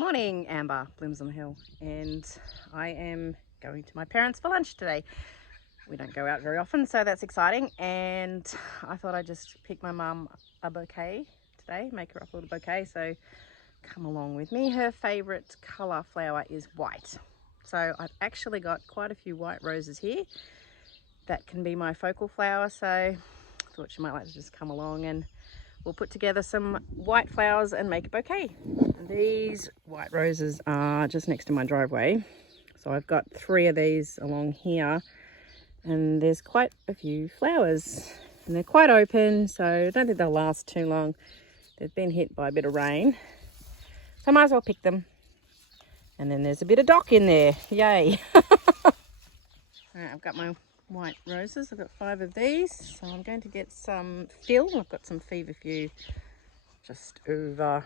Morning, Amber, Blooms on the Hill, and I am going to my parents for lunch today. We don't go out very often, so that's exciting, and I thought I'd just pick my mum a bouquet today, make her up a little bouquet, so come along with me. Her favourite colour flower is white, so I've actually got quite a few white roses here. That can be my focal flower, so I thought she might like to just come along and we'll put together some white flowers and make a bouquet. These white roses are just next to my driveway. So I've got 3 of these along here and there's quite a few flowers and they're quite open, so I don't think they'll last too long. They've been hit by a bit of rain, so I might as well pick them. And then there's a bit of dock in there, yay. Alright, I've got my white roses. I've got 5 of these, so I'm going to get some fill. I've got some feverfew just over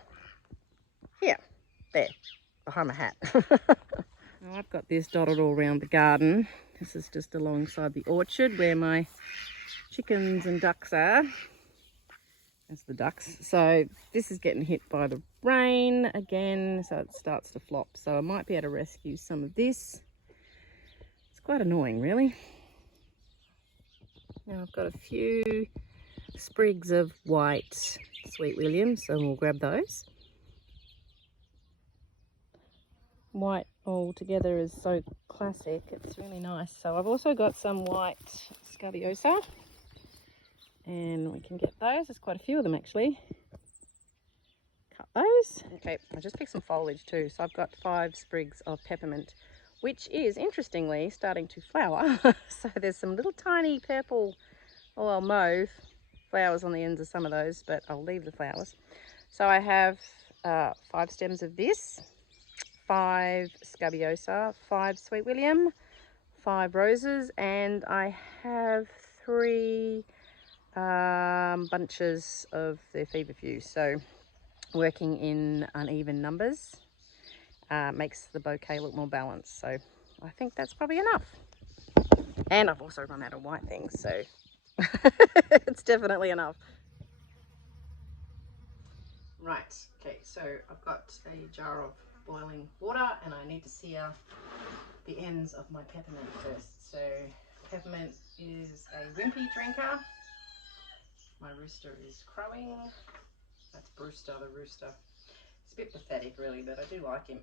here, there, behind my hat. Now I've got this dotted all around the garden. This is just alongside the orchard where my chickens and ducks are. That's the ducks. So this is getting hit by the rain again, so it starts to flop. So I might be able to rescue some of this. It's quite annoying, really. Now I've got a few sprigs of white Sweet William, so we'll grab those. White all together is so classic, it's really nice. So I've also got some white Scabiosa, and we can get those. There's quite a few of them actually. Cut those. Okay, I just picked some foliage too. So I've got 5 sprigs of peppermint, which is interestingly starting to flower. So there's some little tiny purple, or well, mauve flowers on the ends of some of those, but I'll leave the flowers. So I have 5 stems of this, 5 Scabiosa, 5 Sweet William, 5 roses, and I have 3 bunches of the feverfew. So working in uneven numbers makes the bouquet look more balanced. So I think that's probably enough. And I've also run out of white things, so it's definitely enough. Right, okay, so I've got a jar of boiling water and I need to sear the ends of my peppermint first. So peppermint is a wimpy drinker. My rooster is crowing. That's Brewster, the rooster. It's a bit pathetic really, but I do like him.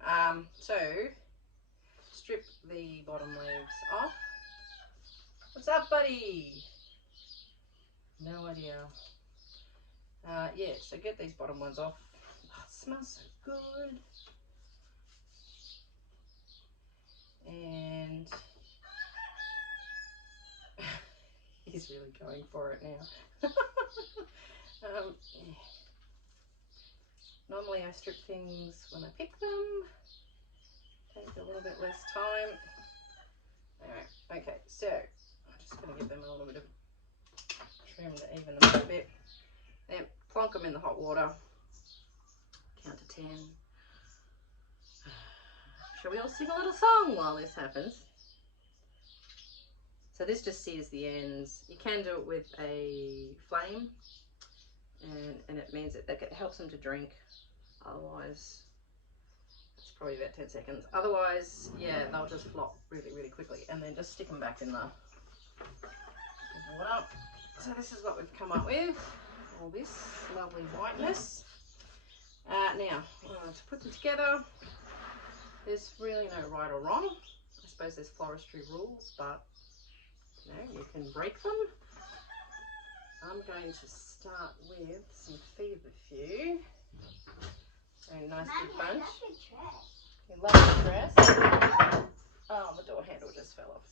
So strip the bottom leaves off. What's up, buddy? No idea. Yeah, so get these bottom ones off. Oh, it smells so good. And he's really going for it now. Yeah. Normally I strip things when I pick them. Take a little bit less time. Alright, okay, so I'm just going to give them a little bit of trim to even them up a bit. Then plonk them in the hot water. Count to 10. Shall we all sing a little song while this happens? So this just sears the ends. You can do it with a flame, and it means that it helps them to drink. Otherwise, it's probably about 10 seconds. Otherwise, yeah, they'll just flop really, really quickly. And then just stick them back in the water. So this is what we've come up with. All this lovely whiteness. Now, to put them together, there's really no right or wrong. I suppose there's floristry rules, but you know, you can break them. I'm going to start with some feverfew. A nice big bunch. You love the dress. Oh, the door handle just fell off.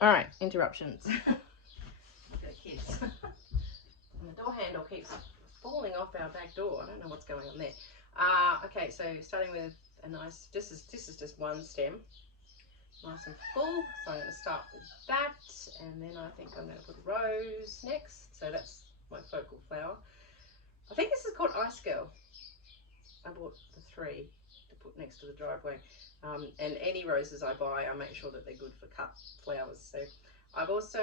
Alright, interruptions. The kids. And the door handle keeps falling off our back door. I don't know what's going on there. Okay, so starting with a nice, this is just one stem. Nice and full. So I'm going to start with that, and then I think I'm going to put rose next. So that's my focal flower. I think this is called Ice Girl. I bought the 3 to put next to the driveway. And any roses I buy, I make sure that they're good for cut flowers. So I've also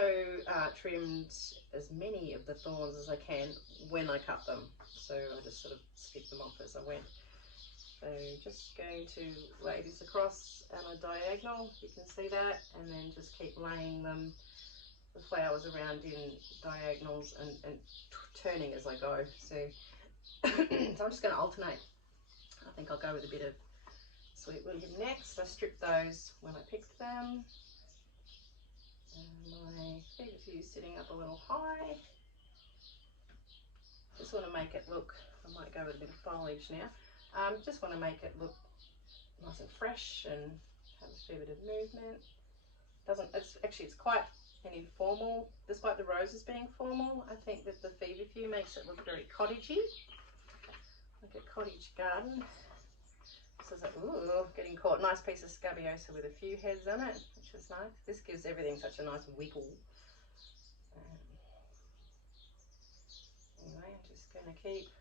trimmed as many of the thorns as I can when I cut them. So I just sort of snip them off as I went. So just going to lay this across on a diagonal, you can see that, and then just keep laying them, the flowers around in diagonals and turning as I go. So, so I'm just going to alternate. I think I'll go with a bit of Sweet William next. I stripped those when I picked them. And my feverfew sitting up a little high. Just want to make it look, I might go with a bit of foliage now. Just want to make it look nice and fresh and have a fair bit of movement. It's quite an informal, despite the roses being formal. I think that the feverfew makes it look very cottagey, like a cottage garden. So it's like, ooh, getting caught. Nice piece of scabiosa with a few heads on it, which is nice. This gives everything such a nice wiggle. Anyway, I'm just going to keep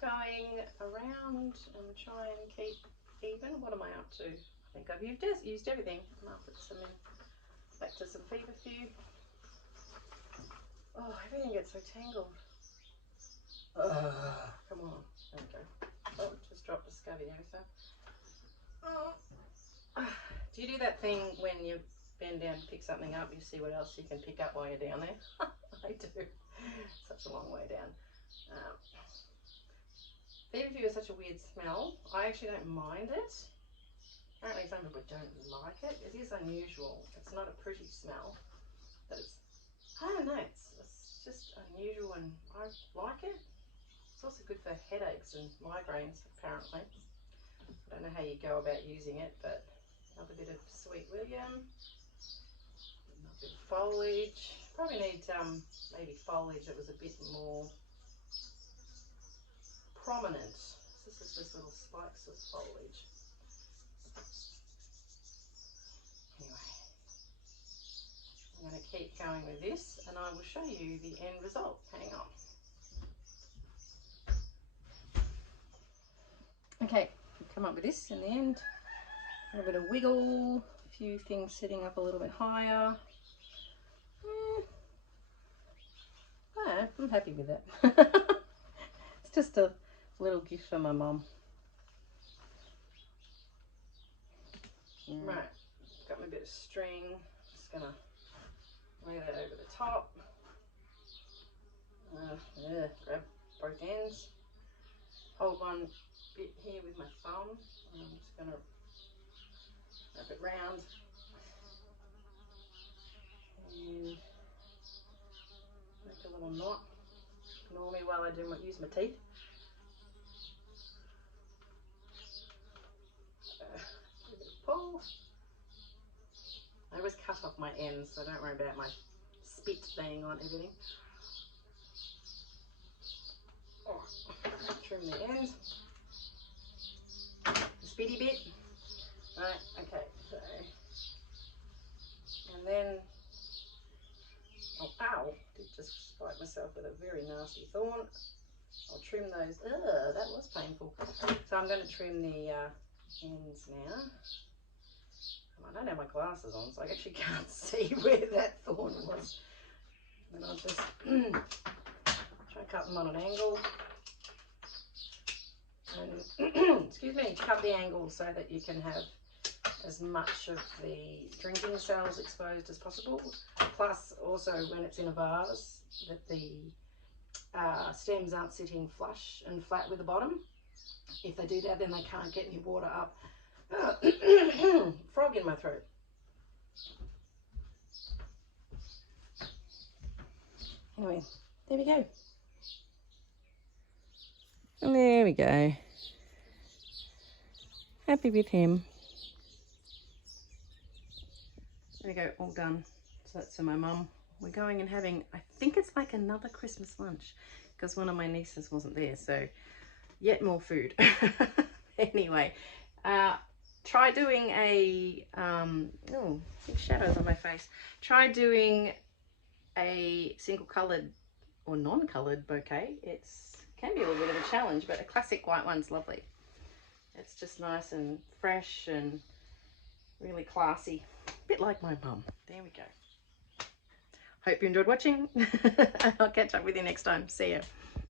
going around and try and keep even. What am I up to? I think I've used everything. I might put some in, back to some feverfew. Oh, everything gets so tangled. Come on. There we go. Oh, just dropped the scabiosa. Do you do that thing when you bend down to pick something up, you see what else you can pick up while you're down there? I do. Such a long way down. Feverfew is such a weird smell. I actually don't mind it. Apparently some people don't like it. It is unusual. It's not a pretty smell. But it's, I don't know, it's just unusual and I like it. It's also good for headaches and migraines, apparently. I don't know how you go about using it, but another bit of Sweet William. Another bit of foliage. Probably need maybe foliage that was a bit more prominent. This is just little spikes of foliage. Anyway, I'm going to keep going with this and I will show you the end result. Hang on. Okay, come up with this in the end. A little bit of wiggle, a few things sitting up a little bit higher. I'm happy with that. It's just a little gift for my mum. Right, got my bit of string. Just gonna lay that over the top. Grab both ends. Hold one bit here with my thumb. And I'm just gonna wrap it round. And make a little knot. Ignore me while I use my teeth. Give it a pull. I always cut off my ends, so don't worry about my spit being on everything. Oh, trim the ends. The spitty bit. Right, okay, so, and then, oh, ow, did just spike myself with a very nasty thorn. I'll trim those. Ugh, that was painful. So I'm going to trim the ends now. I don't have my glasses on, so I actually can't see where that thorn was. And I'll just try and cut them on an angle. And excuse me, cut the angle so that you can have as much of the drinking cells exposed as possible. Plus, also when it's in a vase, that the stems aren't sitting flush and flat with the bottom. If they do that, then they can't get any water up. Frog in my throat. Anyway, there we go. And there we go. Happy with him. There we go, all done. So that's for my mum. We're going and having, I think it's like another Christmas lunch because one of my nieces wasn't there, so yet more food. Anyway, try doing a, oh, big shadows on my face. Try doing a single coloured or non-coloured bouquet. It's can be a little bit of a challenge, but a classic white one's lovely. It's just nice and fresh and really classy. A bit like my mum. There we go. Hope you enjoyed watching. I'll catch up with you next time. See ya.